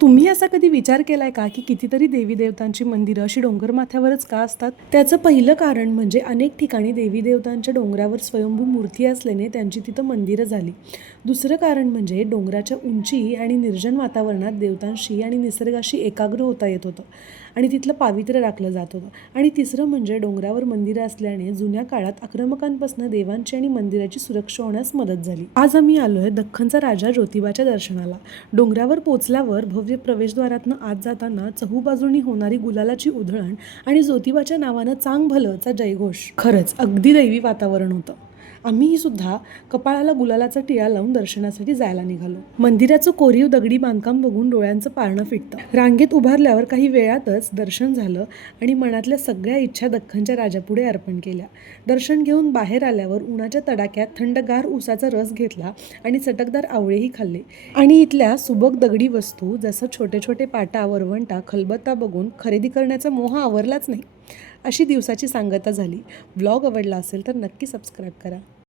तुम्ही असा कधी विचार केलाय का की कितीतरी देवी देवतांची मंदिरं अशी डोंगरमाथ्यावरच का असतात? त्याचं पहिलं कारण म्हणजे अनेक ठिकाणी देवी देवतांच्या डोंगरावर स्वयंभू मूर्ती असल्याने त्यांची तिथं मंदिरं झाली. दुसरं कारण म्हणजे डोंगराच्या उंची आणि निर्जन वातावरणात देवतांशी आणि निसर्गाशी एकाग्र होता येत होतं आणि तिथलं पावित्र्य राखलं जात होतं. आणि तिसरं म्हणजे डोंगरावर मंदिरं असल्याने जुन्या काळात आक्रमकांपासून देवांची आणि मंदिराची सुरक्षा होण्यास मदत झाली. आज आम्ही आलोय दख्खनचा राजा ज्योतिबाच्या दर्शनाला. डोंगरावर पोचल्यावर भव्य प्रवेशद्वारातनं आत जाताना चहूबाजूंनी होणारी गुलालाची उधळण आणि ज्योतिबाच्या नावानं चांग भलंचा जयघोष, खरंच अगदी दैवी वातावरण होतं. आम्हीही सुद्धा कपाळाला गुलालाचा टिळा लावून दर्शनासाठी जायला निघालो. मंदिराचं कोरीव दगडी बांधकाम बघून डोळ्यांचं पारणं फिटतं. रांगेत उभारल्यावर काही वेळातच दर्शन झालं आणि मनातल्या सगळ्या इच्छा दख्खनच्या राजापुढे अर्पण केल्या. दर्शन घेऊन बाहेर आल्यावर उन्हाच्या तडाख्यात थंडगार उसाचा रस घेतला आणि चटकदार आवळेही खाल्ले. आणि इथल्या सुबक दगडी वस्तू जसं छोटे छोटे पाटा, वरवंटा, खलबत्ता बघून खरेदी करण्याचा मोह आवरलाच नाही. अशी दिवसाची सांगता झाली. व्लॉग आवडला असेल तर नक्की सबस्क्राईब करा.